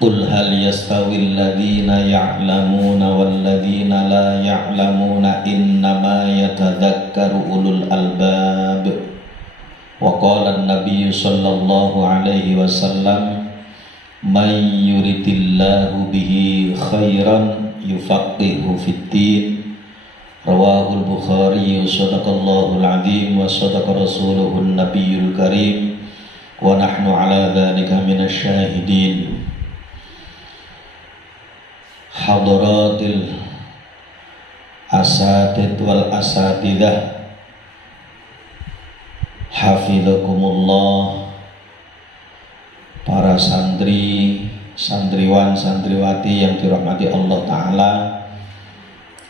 Qul hal yastawil ladzina ya'lamuna wal ladzina la ya'lamuna innama yatadzakkaru ulul albab. Wa qala an-nabiy sallallahu alaihi wasallam may yuridillahu bihi khairan yufaqihu fid-din. Rawahul Bukhari. Shadaqallahul azim wa shadaqa rasuluhun nabiyyul karim wa nahnu ala dzalika minasy syahidin. Hadaratil asatid wal asatidah, hafizakumullah, para santri, santriwan, santriwati yang dirahmati Allah Ta'ala.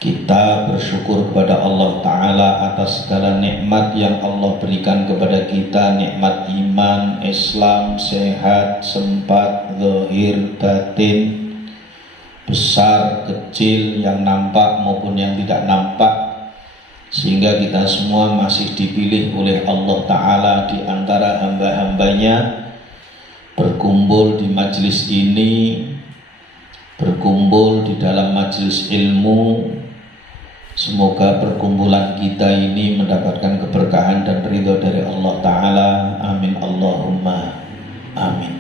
Kita bersyukur kepada Allah Ta'ala atas segala nikmat yang Allah berikan kepada kita. Nikmat iman, Islam, sehat, sempat, zahir, batin, besar, kecil, yang nampak maupun yang tidak nampak, sehingga kita semua masih dipilih oleh Allah Ta'ala di antara hamba-hambanya berkumpul di majelis ini, berkumpul di dalam majelis ilmu. Semoga perkumpulan kita ini mendapatkan keberkahan dan ridho dari Allah Ta'ala. Amin Allahumma amin.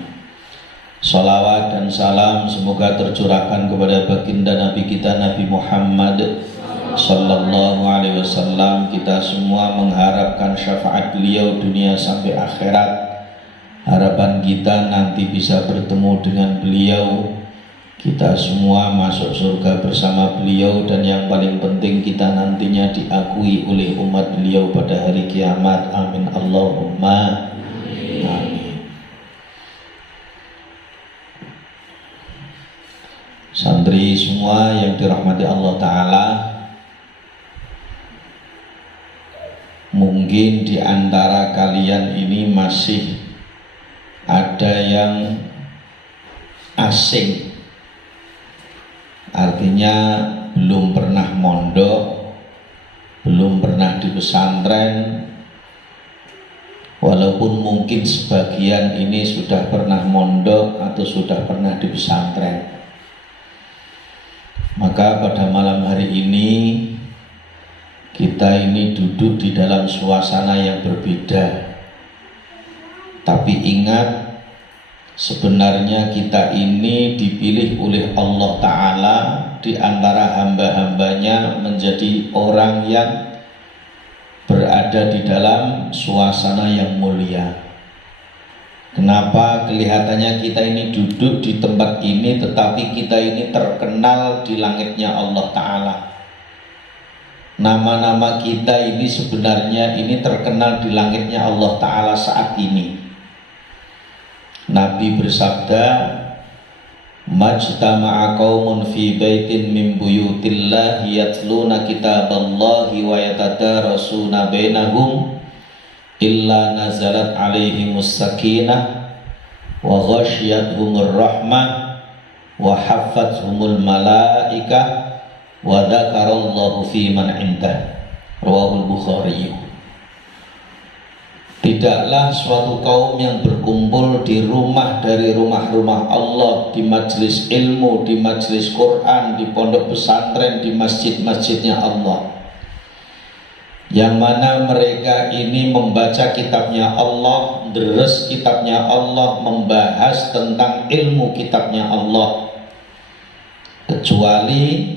Salawat dan salam semoga tercurahkan kepada baginda Nabi kita Nabi Muhammad sallallahu alaihi wasallam. Kita semua mengharapkan syafaat beliau dunia sampai akhirat. Harapan kita nanti bisa bertemu dengan beliau, kita semua masuk surga bersama beliau, dan yang paling penting kita nantinya diakui oleh umat beliau pada hari kiamat. Amin Allahumma amin. Santri semua yang dirahmati Allah Ta'ala, mungkin di antara kalian ini masih ada yang asing, artinya belum pernah mondok, belum pernah di pesantren, walaupun mungkin sebagian ini sudah pernah mondok atau sudah pernah di pesantren. Maka pada malam hari ini kita ini duduk di dalam suasana yang berbeda. Tapi ingat, sebenarnya kita ini dipilih oleh Allah Ta'ala di antara hamba-hambanya menjadi orang yang berada di dalam suasana yang mulia. Kenapa kelihatannya kita ini duduk di tempat ini, tetapi kita ini terkenal di langitnya Allah Ta'ala. Nama-nama kita ini sebenarnya ini terkenal di langitnya Allah Ta'ala saat ini. Nabi bersabda, majtama'a qaumun fi baitin min buyutillahi yatluna kitaballahi wa yatadarasuna bainahum illa nazalat alaihimus sakinah wa ghasyiyatuhumur rahmah wa haffathumul malaikah wa dzakarallahu fi man indah. Rawahul Bukhari. Tidaklah suatu kaum yang berkumpul di rumah dari rumah-rumah Allah, di majelis ilmu, di majelis Quran, di pondok pesantren, di masjid-masjidnya Allah, yang mana mereka ini membaca kitabnya Allah, deres kitabnya Allah, membahas tentang ilmu kitabnya Allah, kecuali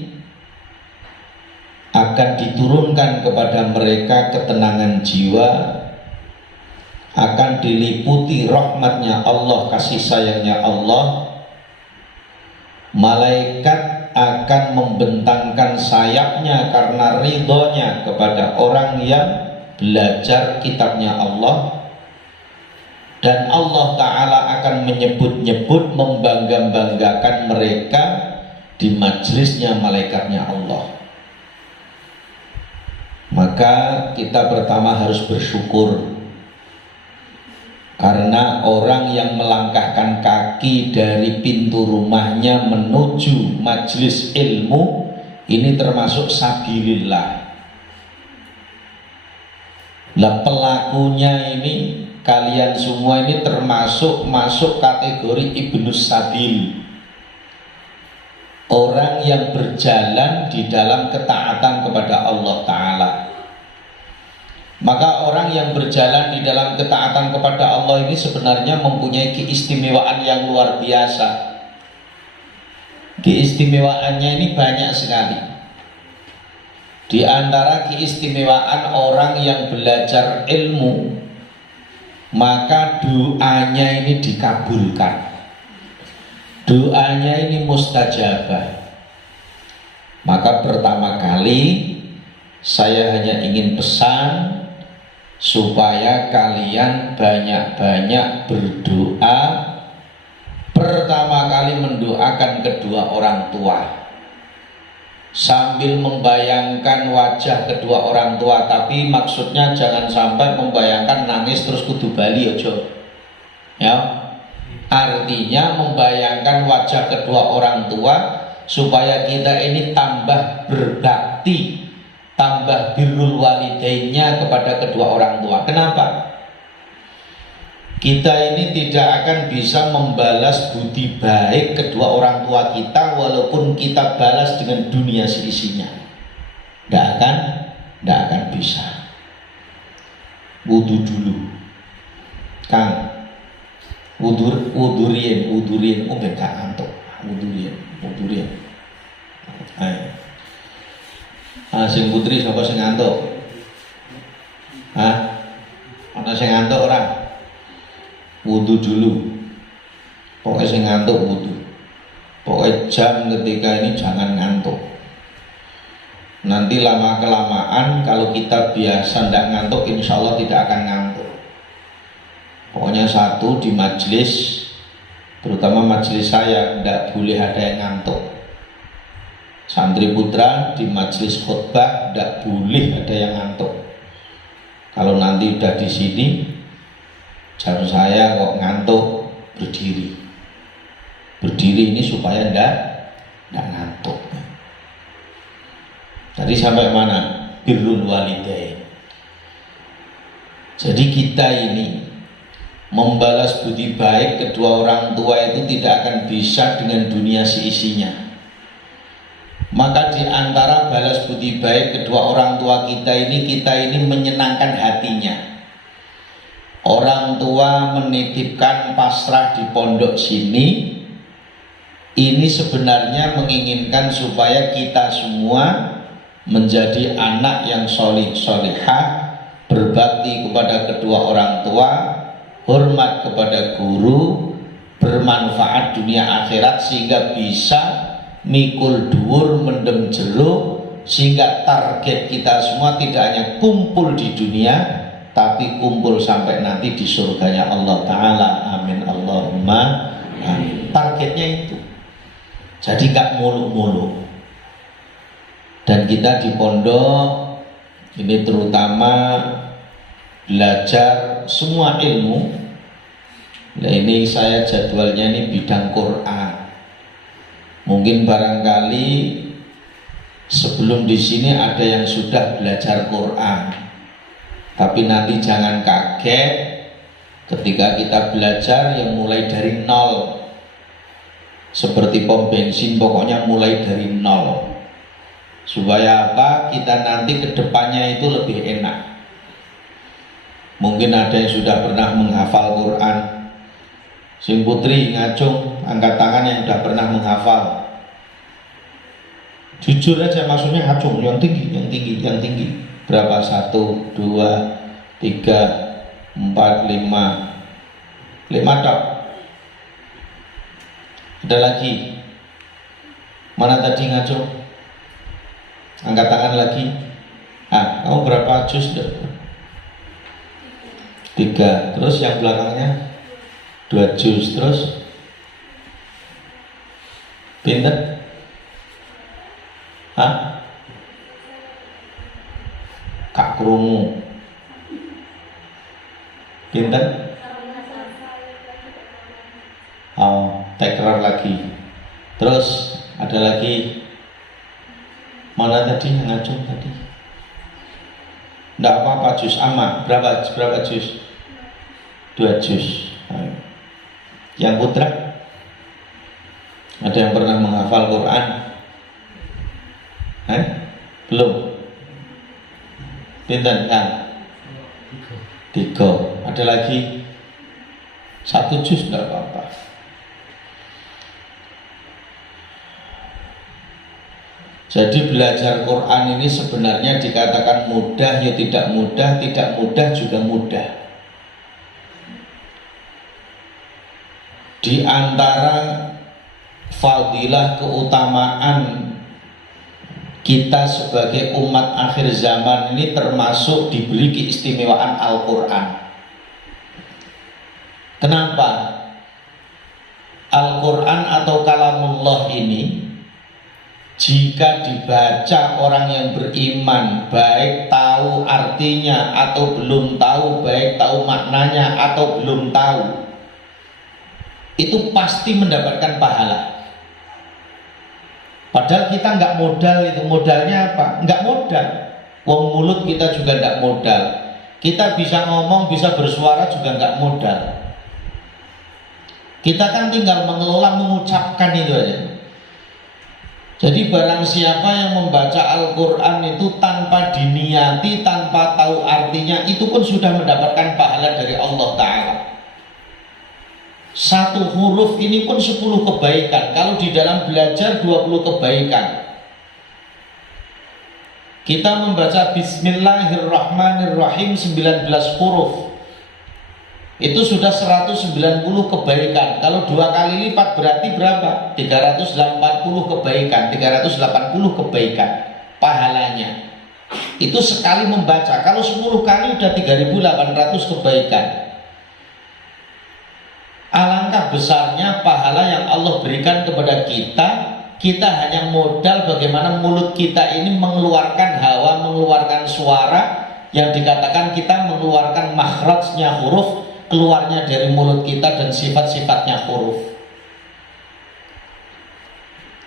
akan diturunkan kepada mereka ketenangan jiwa, akan diliputi rahmatnya Allah, kasih sayangnya Allah. Malaikat akan membentangkan sayapnya karena ridhonya kepada orang yang belajar kitabnya Allah, dan Allah Ta'ala akan menyebut-nyebut, membangga-banggakan mereka di majelisnya malaikatnya Allah. Maka kita pertama harus bersyukur, karena orang yang melangkahkan kaki dari pintu rumahnya menuju majelis ilmu ini termasuk sabilillah. Lah pelakunya ini, kalian semua ini termasuk masuk kategori ibnus sabil. orang yang berjalan di dalam ketaatan kepada Allah Ta'ala. Maka orang yang berjalan di dalam ketaatan kepada Allah ini sebenarnya mempunyai keistimewaan yang luar biasa. Keistimewaannya ini banyak sekali. Di antara keistimewaan orang yang belajar ilmu, maka doanya ini dikabulkan. Doanya ini mustajabah. Maka pertama kali saya hanya ingin pesan supaya kalian banyak-banyak berdoa. Pertama kali mendoakan kedua orang tua, sambil membayangkan wajah kedua orang tua. Tapi maksudnya jangan sampai membayangkan nangis terus kudu bali ojo. Ya, artinya membayangkan wajah kedua orang tua supaya kita ini tambah berbakti, tambah birrul walidainnya kepada kedua orang tua. Kenapa? Kita ini tidak akan bisa membalas budi baik kedua orang tua kita walaupun kita balas dengan dunia seisinya. Tidak akan bisa. Wudu dulu, Kang. Wudurien, gak antuk. Wudurien. Ayo. Sing putri sapa sing ngantuk? Ana sing ngantuk ora? Wudu dulu. Pokoknya sing ngantuk wudu. Pokoknya jam ketika ini jangan ngantuk. Nanti lama kelamaan kalau kita biasa ndak ngantuk, insya Allah tidak akan ngantuk. Pokoknya satu, di majelis, terutama majelis saya, ndak boleh ada yang ngantuk. Santri putra di majelis khutbah ndak boleh ada yang ngantuk. Kalau nanti udah di sini, jam saya kok ngantuk, berdiri. Berdiri ini supaya ndak ngantuk. Tadi sampai mana? Birrul walidain. Jadi kita ini membalas budi baik kedua orang tua itu tidak akan bisa dengan dunia seisinya. Maka di antara balas budi baik kedua orang tua kita ini menyenangkan hatinya. Orang tua menitipkan pasrah di pondok sini, ini sebenarnya menginginkan supaya kita semua menjadi anak yang solihah, berbakti kepada kedua orang tua, hormat kepada guru, bermanfaat dunia akhirat sehingga bisa mikul dhuwur mendem jeruk, sehingga target kita semua tidak hanya kumpul di dunia tapi kumpul sampai nanti di surganya Allah Ta'ala. Amin Allahumma amin. Targetnya itu. Jadi gak muluk-muluk. Dan kita di pondok ini terutama belajar semua ilmu. Nah, ini saya jadwalnya ini bidang Quran. Mungkin barangkali sebelum di sini ada yang sudah belajar Quran. Tapi nanti jangan kaget ketika kita belajar yang mulai dari nol. Seperti pom bensin, pokoknya mulai dari nol. Supaya apa? Kita nanti kedepannya itu lebih enak. Mungkin ada yang sudah pernah menghafal Quran. Sing putri ngacung, angkat tangan yang sudah pernah menghafal. Jujur aja, maksudnya ngacung, yang tinggi. Berapa? 1, 2, 3, 4, 5 tok. Ada lagi? Mana tadi ngacung? Angkat tangan lagi. Kamu berapa juz? 3. Terus yang belakangnya 2 juz. Terus pinter? Kak krungu. Pinter? Tekrar lagi. Terus ada lagi. Mana tadi yang ngacung tadi? Nggak apa-apa, juz amma. Berapa juz? 2 juz. Yang putra? Ada yang pernah menghafal Quran? Belum? Pinten kan? 3. Ada lagi? 1 juz enggak apa-apa. Jadi belajar Quran ini sebenarnya dikatakan mudah, ya tidak mudah, tidak mudah juga mudah. Di antara fadilah keutamaan kita sebagai umat akhir zaman ini termasuk diberi keistimewaan Al-Quran. Kenapa? Al-Quran atau kalamullah ini jika dibaca orang yang beriman, baik tahu artinya atau belum tahu, baik tahu maknanya atau belum tahu, itu pasti mendapatkan pahala. Padahal kita nggak modal itu. Modalnya apa? Nggak modal. Wong mulut kita juga nggak modal. Kita bisa ngomong, bisa bersuara juga nggak modal. Kita kan tinggal mengelola, mengucapkan itu aja. Jadi barang siapa yang membaca Al-Quran itu tanpa diniati, tanpa tahu artinya, itu pun sudah mendapatkan pahala dari Allah Ta'ala. 1 huruf ini pun 10 kebaikan. Kalau di dalam belajar 20 kebaikan. Kita membaca Bismillahirrahmanirrahim 19 huruf, itu sudah 190 kebaikan. Kalau 2 kali lipat berarti berapa? 380 kebaikan, 380 kebaikan pahalanya. Itu sekali membaca. Kalau 10 kali udah 3800 kebaikan. Alangkah besarnya pahala yang Allah berikan kepada kita. Kita hanya modal bagaimana mulut kita ini mengeluarkan hawa, mengeluarkan suara yang dikatakan kita mengeluarkan makhrajnya huruf, keluarnya dari mulut kita dan sifat-sifatnya huruf.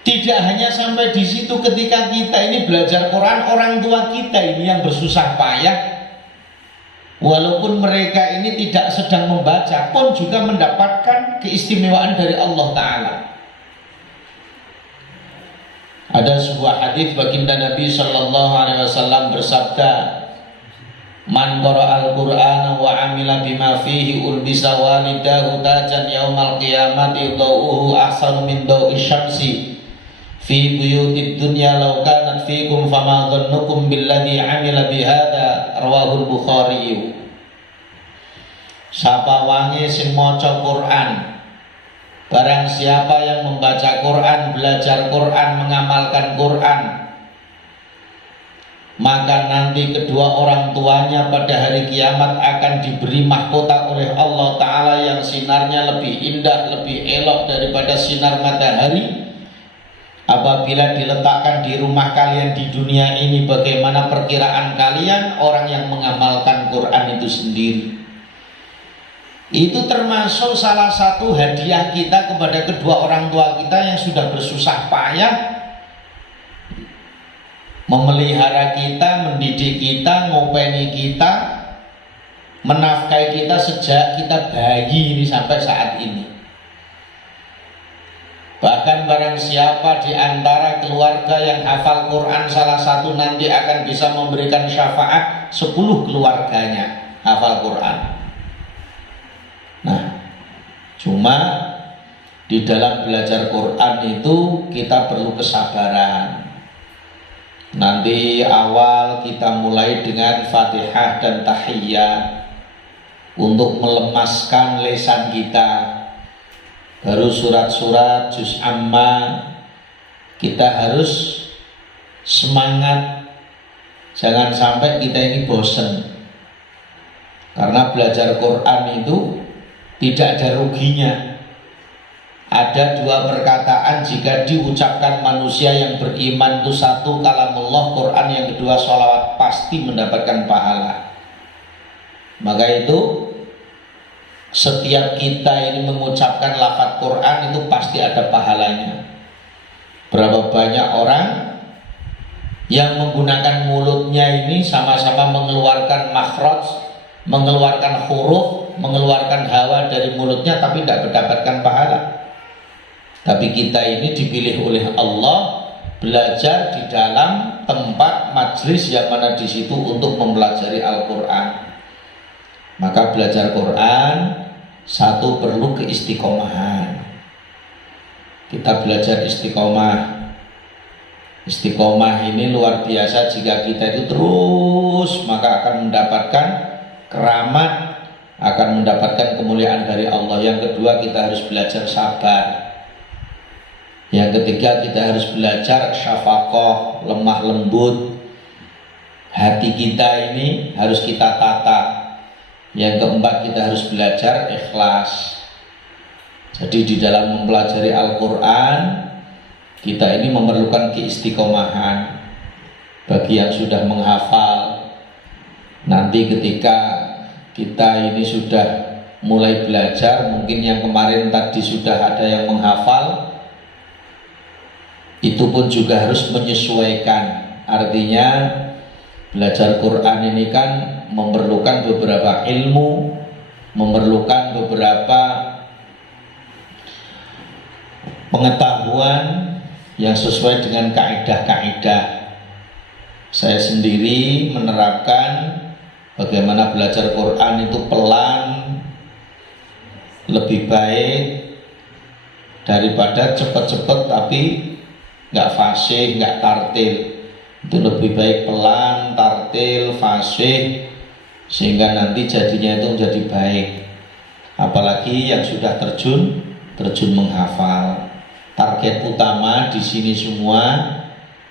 Tidak hanya sampai di situ, ketika kita ini belajar Quran, orang tua kita ini yang bersusah payah, walaupun mereka ini tidak sedang membaca, pun juga mendapatkan keistimewaan dari Allah Ta'ala. Ada sebuah hadis baginda Nabi Sallallahu Alaihi Wasallam bersabda, "Man qara'al Qur'ana wa 'amila bima fihi ulbisa walidahu tajan yaumal qiyamati dawuhu ahsanu min dawi syamsi fi buyutid dunya law kanat fikum fama dhannukum billadhi 'amila bihadza." Rawahul Bukhari. Sapa wangi sing maca Quran, barang siapa yang membaca Quran, belajar Quran, mengamalkan Quran, maka nanti kedua orang tuanya pada hari kiamat akan diberi mahkota oleh Allah Ta'ala yang sinarnya lebih indah, lebih elok daripada sinar matahari. Apabila diletakkan di rumah kalian di dunia ini, bagaimana perkiraan kalian orang yang mengamalkan Quran itu sendiri? Itu termasuk salah satu hadiah kita kepada kedua orang tua kita yang sudah bersusah payah memelihara kita, mendidik kita, ngopeni kita, menafkahi kita sejak kita bayi ini sampai saat ini. Bahkan barang siapa di antara keluarga yang hafal Quran, salah satu nanti akan bisa memberikan syafaat 10 keluarganya hafal Quran. Nah, cuma di dalam belajar Quran itu kita perlu kesabaran. Nanti awal kita mulai dengan Fatihah dan Tahiyyat untuk melemaskan lisan kita. Baru surat-surat juz amma kita harus semangat. Jangan sampai kita ini bosan. Karena belajar Quran itu tidak ada ruginya. Ada 2 perkataan jika diucapkan manusia yang beriman itu, 1 kalamullah Quran, yang kedua sholawat, pasti mendapatkan pahala. Maka itu setiap kita ini mengucapkan lafaz Quran itu pasti ada pahalanya. Berapa banyak orang yang menggunakan mulutnya ini sama-sama mengeluarkan makhraj, mengeluarkan huruf, mengeluarkan hawa dari mulutnya, tapi tidak mendapatkan pahala. Tapi kita ini dipilih oleh Allah belajar di dalam tempat majlis yang mana di situ untuk mempelajari Al-Quran. Maka belajar Quran satu perlu keistiqomahan. Kita belajar istiqomah. Istiqomah ini luar biasa. Jika kita itu terus, maka akan mendapatkan keramat, akan mendapatkan kemuliaan dari Allah. Yang kedua, kita harus belajar sabar. Yang ketiga, kita harus belajar syafaqah, lemah lembut. Hati kita ini harus kita tata. Yang keempat, kita harus belajar ikhlas. Jadi di dalam mempelajari Al-Quran, kita ini memerlukan keistiqomahan. Bagi yang sudah menghafal, nanti ketika kita ini sudah mulai belajar, mungkin yang kemarin tadi sudah ada yang menghafal, itu pun juga harus menyesuaikan. Artinya belajar Quran ini kan memerlukan beberapa ilmu, memerlukan beberapa pengetahuan yang sesuai dengan kaidah-kaidah. Saya sendiri menerapkan bagaimana belajar Quran itu pelan, lebih baik daripada cepat-cepat tapi nggak fasih, nggak tartil. Itu lebih baik pelan, tartil, fasih, sehingga nanti jadinya itu menjadi baik. Apalagi yang sudah terjun menghafal. Target utama di sini semua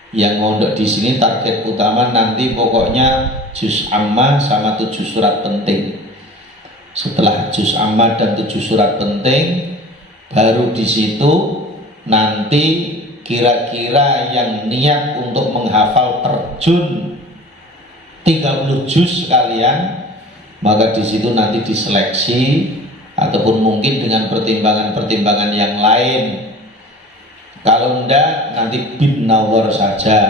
yang mondok di sini, target utama nanti pokoknya juz amma sama 7 surat penting. Setelah juz amma dan 7 surat penting, baru di situ nanti kira-kira yang niat untuk menghafal terjun 30 juz sekalian, maka di situ nanti diseleksi ataupun mungkin dengan pertimbangan-pertimbangan yang lain. Kalau enggak, nanti bin nawar saja,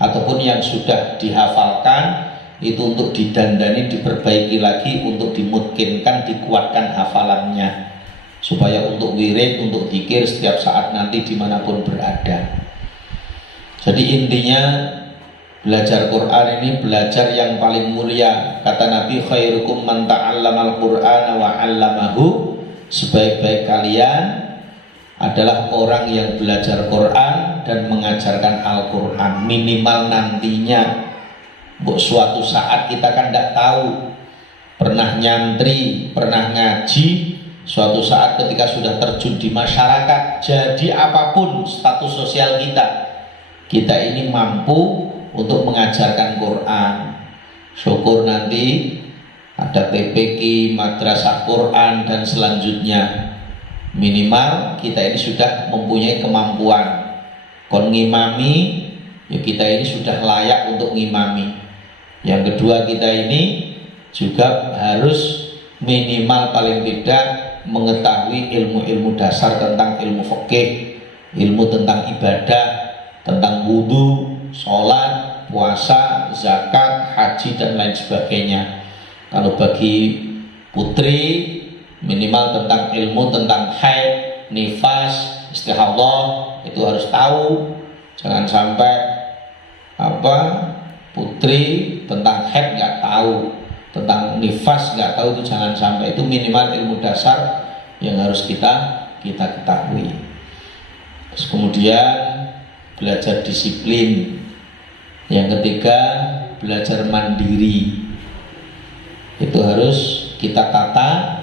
ataupun yang sudah dihafalkan itu untuk didandani, diperbaiki lagi untuk dimungkinkan dikuatkan hafalannya, supaya untuk wirid, untuk zikir setiap saat nanti dimanapun berada. Jadi intinya belajar Quran ini belajar yang paling mulia. Kata Nabi, khairukum man ta'allamal Qur'ana wa 'allamahu. Sebaik-baik kalian adalah orang yang belajar Quran dan mengajarkan Al-Quran. Minimal nantinya, suatu saat kita kan tidak tahu, pernah nyantri, pernah ngaji, suatu saat ketika sudah terjun di masyarakat, jadi apapun status sosial kita ini mampu untuk mengajarkan Quran. Syukur nanti ada TPQ, madrasah Quran dan selanjutnya. Minimal kita ini sudah mempunyai kemampuan. Kon ngimami, ya kita ini sudah layak untuk ngimami. Yang kedua, kita ini juga harus minimal paling tidak mengetahui ilmu-ilmu dasar tentang ilmu fikih, ilmu tentang ibadah, tentang wudhu, sholat, puasa, zakat, haji dan lain sebagainya. Kalau bagi putri, minimal tentang ilmu tentang haid, nifas, istihadah itu harus tahu. Jangan sampai putri tentang haid nggak tahu, tentang nifas nggak tahu, itu jangan sampai. Itu minimal ilmu dasar yang harus kita ketahui. Terus kemudian belajar disiplin. Yang ketiga, belajar mandiri. Itu harus kita tata.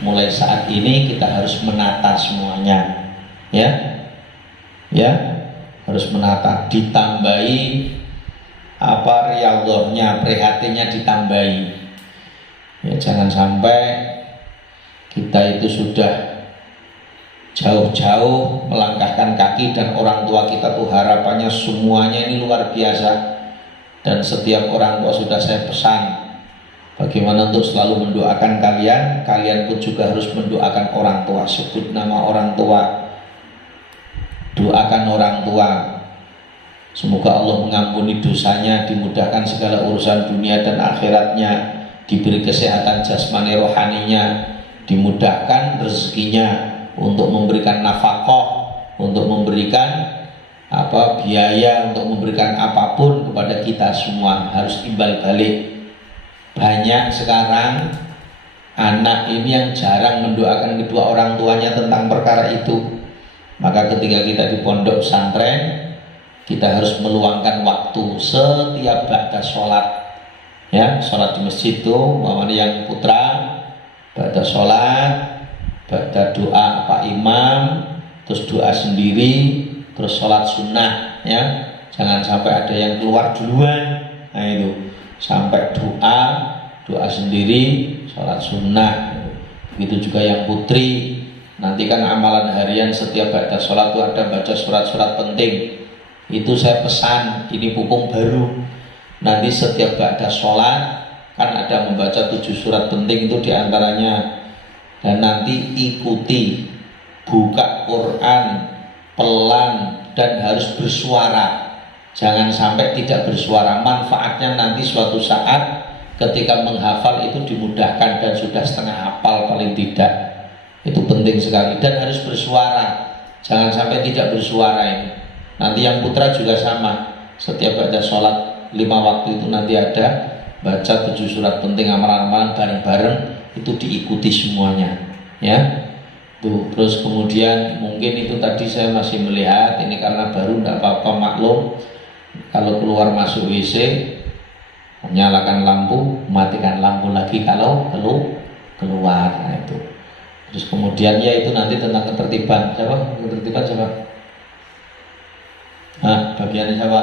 Mulai saat ini kita harus menata semuanya, ya harus menata, ditambahi riyadhahnya, prihatinnya ditambahi, ya jangan sampai kita itu sudah jauh-jauh melangkahkan kaki dan orang tua kita tuh harapannya semuanya ini luar biasa. Dan setiap orang tua sudah saya pesan bagaimana untuk selalu mendoakan kalian. Kalian pun juga harus mendoakan orang tua. Sebut nama orang tua, doakan orang tua. Semoga Allah mengampuni dosanya, dimudahkan segala urusan dunia dan akhiratnya, diberi kesehatan jasmani rohaninya, dimudahkan rezekinya, untuk memberikan nafkah, untuk memberikan biaya, untuk memberikan apapun kepada kita semua, harus timbal balik. Banyak sekarang anak ini yang jarang mendoakan kedua orang tuanya tentang perkara itu. Maka ketika kita di pondok pesantren, kita harus meluangkan waktu setiap ba'da sholat, ya, sholat di masjid itu, yang putra ba'da sholat, ba'da doa Pak Imam, terus doa sendiri, terus sholat sunnah, ya, jangan sampai ada yang keluar duluan. Nah itu, sampai doa sendiri, sholat sunnah. Begitu juga yang putri, nanti kan amalan harian setiap ba'da sholat itu ada baca surat-surat penting. Itu saya pesan, ini pupung baru. Nanti setiap ba'da sholat kan ada membaca 7 surat penting itu diantaranya. Dan nanti ikuti, buka Quran pelan dan harus bersuara. Jangan sampai tidak bersuara. Manfaatnya nanti suatu saat ketika menghafal itu dimudahkan dan sudah setengah hafal paling tidak. Itu penting sekali dan harus bersuara. Jangan sampai tidak bersuara ini. Nanti yang putra juga sama. Setiap baca sholat 5 waktu itu nanti ada baca 7 surat penting amalan-amalan bareng-bareng, itu diikuti semuanya, ya. Tuh, terus kemudian mungkin itu tadi saya masih melihat ini karena baru, tidak apa-apa, maklum. Kalau keluar masuk WC, nyalakan lampu, matikan lampu lagi kalau keluar. Nah itu. Terus kemudian ya itu nanti tentang ketertiban. Siapa? Ketertiban siapa? Bagiannya siapa?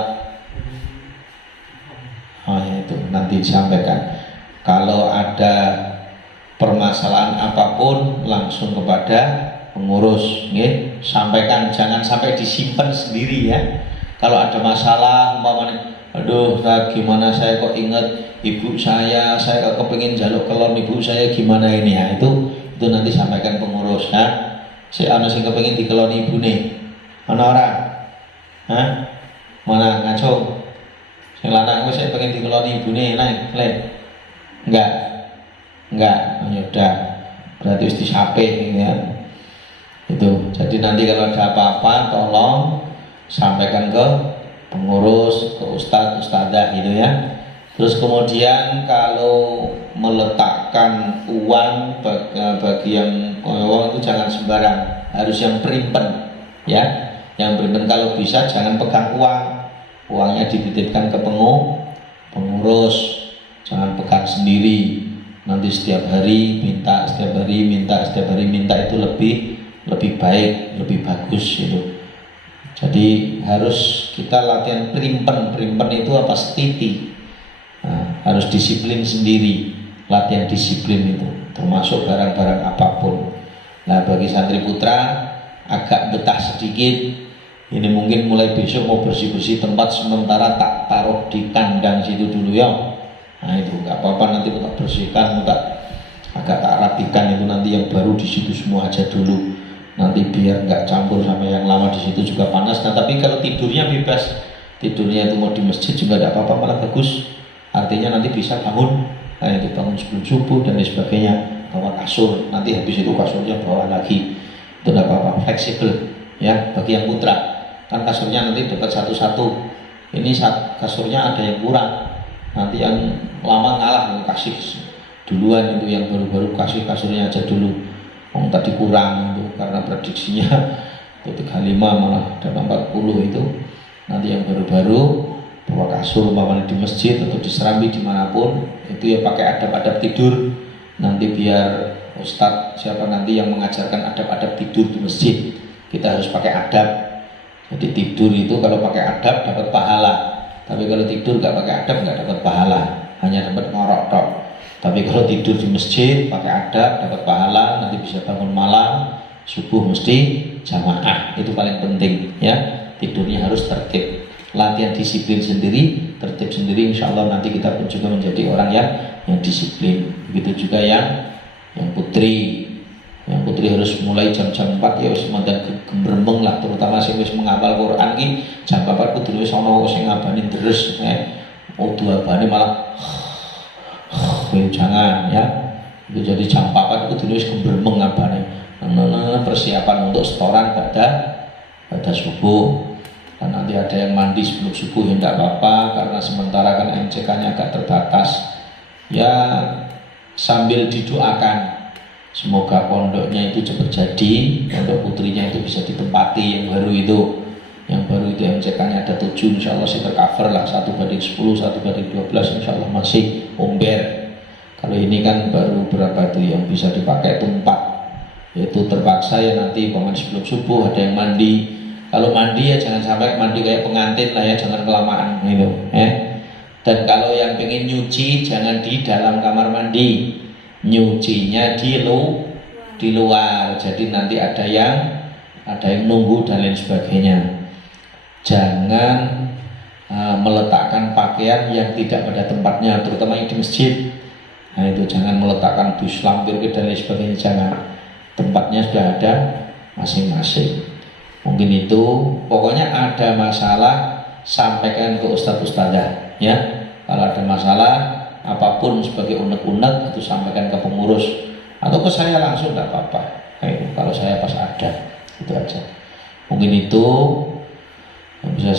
Oh ya itu nanti disampaikan. Kalau ada permasalahan apapun langsung kepada pengurus, ya. Sampaikan, jangan sampai disimpan sendiri, ya. Kalau ada masalah, umpamanya, aduh, gimana saya kok ingat ibu saya kok kepingin jaluk kelon ibu saya, gimana ini, ya. Itu nanti sampaikan pengurus, ya. Si anu sing kepingin dikelon ibu nih, mana orang? Mana ngaco? Sing lanang saya pengen dikeloni ibune, naik, enggak, oh, yaudah, berarti mesti sape, ya. Itu, jadi nanti kalau ada apa-apa, tolong sampaikan ke pengurus, ke ustadz, ustadzah, gitu, ya. Terus kemudian kalau meletakkan uang bagi yang uang itu jangan sembarang, harus yang perimpen, ya. Yang benar kalau bisa jangan pegang uangnya dititipkan ke pengurus, jangan pegang sendiri. Nanti setiap hari minta itu lebih baik, lebih bagus gitu. Jadi harus kita latihan perimpen itu apa, setiti. Nah, harus disiplin sendiri, latihan disiplin itu termasuk barang-barang apapun. Nah, bagi santri putra agak betah sedikit. Ini mungkin mulai besok mau bersih-bersih tempat sementara, tak taruh di kandang situ dulu, ya. Nah itu nggak apa-apa, nanti tak bersihkan, agak tak rapikan itu nanti yang baru di situ semua aja dulu. Nanti biar nggak campur sama yang lama di situ juga panas. Nah tapi kalau tidurnya bebas, tidurnya itu mau di masjid juga tidak apa-apa, malah bagus. Artinya nanti bisa bangun, nah itu bangun sebelum subuh dan sebagainya, bawa kasur. Nanti habis itu kasurnya bawa lagi, itu tidak apa-apa, fleksibel, ya. Bagi yang putra kan kasurnya nanti dapat satu-satu, ini kasurnya ada yang kurang, nanti yang lama ngalah, kasih duluan, itu yang baru-baru kasih kasurnya aja dulu. Tadi kurang itu karena prediksinya itu 35 malah dapat 40, itu nanti yang baru-baru bawa kasur umpamanya di masjid atau di serambi dimanapun, itu ya pakai adab-adab tidur. Nanti biar ustadz siapa nanti yang mengajarkan adab-adab tidur di masjid, kita harus pakai adab. Jadi tidur itu kalau pakai adab dapat pahala, tapi kalau tidur nggak pakai adab nggak dapat pahala, hanya dapat ngorok tok. Tapi kalau tidur di masjid pakai adab dapat pahala, nanti bisa bangun malam, subuh mesti jamaah, itu paling penting, ya. Tidurnya harus tertib, latihan disiplin sendiri, tertib sendiri, insya Allah nanti kita pun juga menjadi orang yang disiplin. Begitu juga yang putri. Yang putri harus mulai jam 4 ya wis mandan gembrembeng lah, terutama sing wis menghafal Quran ki jam 4 kudu wis ana sing ngabani deres, dua bani malah jangan, ya. Itu jadi jam 4 kudu wis gembrembeng ngabane. persiapan untuk setoran pada subuh. Dan nanti ada yang mandi sebelum subuh ya tidak apa-apa, karena sementara kan MCK-nya agak terbatas. Ya sambil didoakan semoga pondoknya itu cepat jadi, pondok putrinya itu bisa ditempati, yang baru itu MCK-nya ada 7, insya Allah sih tercover lah, 1/10, 1/12 insya Allah masih umber. Kalau ini kan baru berapa itu yang bisa dipakai itu 4, yaitu terpaksa ya nanti pokoknya sebelum subuh ada yang mandi. Kalau mandi ya jangan sampai mandi kayak pengantin lah ya, jangan kelamaan gitu. Dan kalau yang pengen nyuci jangan di dalam kamar mandi, nyucinya di luar. Jadi nanti ada yang nunggu dan lain sebagainya. Jangan meletakkan pakaian yang tidak pada tempatnya, terutama yang di masjid. Nah itu jangan meletakkan dus lampir dan lain sebagainya, jangan. Tempatnya sudah ada masing-masing. Mungkin itu, pokoknya ada masalah sampaikan ke ustadz-ustadzah ya. Kalau ada masalah apapun sebagai unek-unek itu sampaikan ke pengurus atau ke saya langsung, tidak apa-apa. Kalau saya pas ada, itu aja. Mungkin itu yang bisa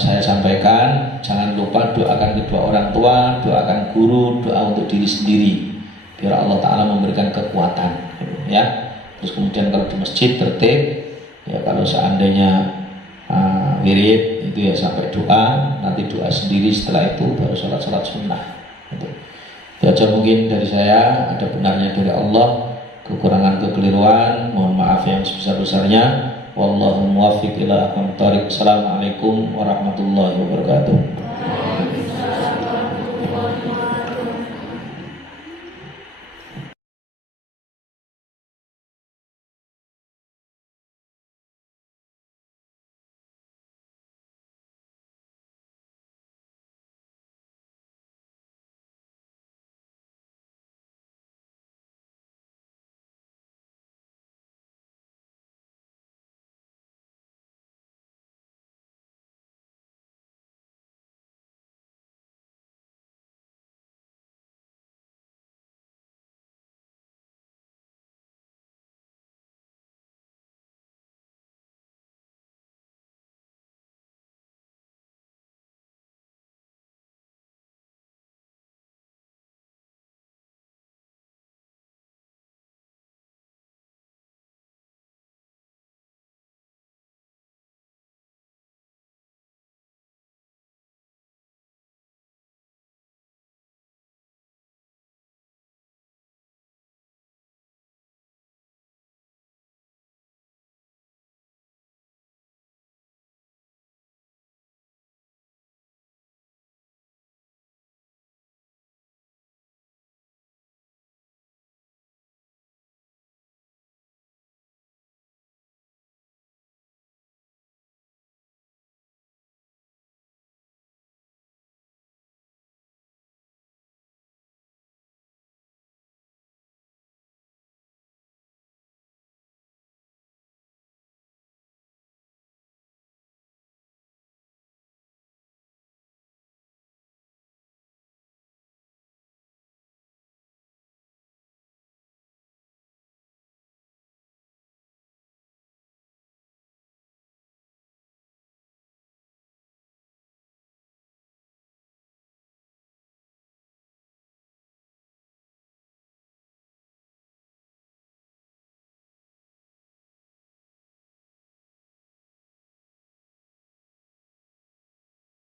saya sampaikan. Jangan lupa doakan kedua orang tua, doakan guru, doa untuk diri sendiri biar Allah Ta'ala memberikan kekuatan ya. Terus kemudian kalau di masjid tertib ya, kalau seandainya wirid itu ya sampai doa, nanti doa sendiri, setelah itu baru sholat sunnah itu aja mungkin dari saya. Ada benarnya dari Allah, kekurangan kekeliruan mohon maaf yang sebesar-besarnya. Wallahu muwaffiq ila aqwamit thoriq. Assalamualaikum warahmatullahi wabarakatuh.